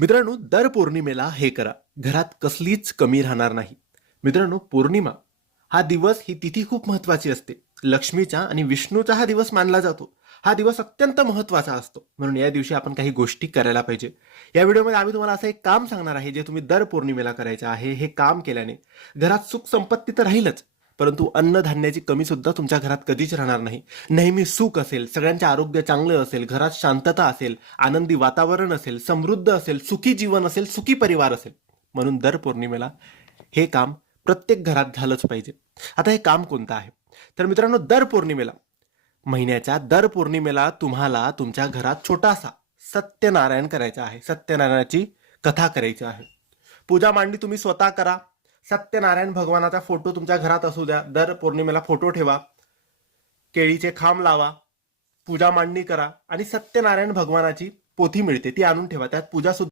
मित्रांनो, दर पौर्णिमेला हे करा, घरात कसलीच कमी राहणार नाही. मित्रांनो, पौर्णिमा हा दिवस, ही तिथी खूप महत्वाची असते. लक्ष्मीचा आणि विष्णूचा हा दिवस मानला जातो. हा दिवस अत्यंत महत्वाचा असतो, म्हणून या दिवशी आपण काही गोष्टी करायला पाहिजे. या व्हिडिओमध्ये आम्ही तुम्हाला असं एक काम सांगणार आहे, जे तुम्ही दर पौर्णिमेला करायचं आहे. हे काम केल्याने घरात सुख संपत्ती तर राहीलच, परंतु अन्नधान्याची कमी सुद्धा तुमच्या घरात कधीच राहणार नाही. नेहमी सुख असेल, सगळ्यांचे आरोग्य चांगलं असेल, घरात शांतता असेल, आनंदी वातावरण असेल, समृद्ध असेल, सुखी जीवन असेल, सुखी परिवार असेल. म्हणून दर पौर्णिमेला हे काम प्रत्येक घरात झालंच पाहिजे. आता हे काम कोणतं आहे? तर मित्रांनो, दर पौर्णिमेला, महिन्याच्या दर पौर्णिमेला तुम्हाला तुमच्या घरात छोटासा सत्यनारायण करायचा आहे. सत्यनारायणाची कथा करायची आहे. पूजा मांडणी तुम्ही स्वतः करा. सत्यनारायण भगवानाचा फोटो तुमच्या घरात असू द्या. दर पौर्णिमेला फोटो ठेवा, केळीचे खांब लावा, पूजा मांडणी करा आणि सत्यनारायण भगवानाची पोथी मिळते ती आणून ठेवा. त्यात पूजा सुद्धा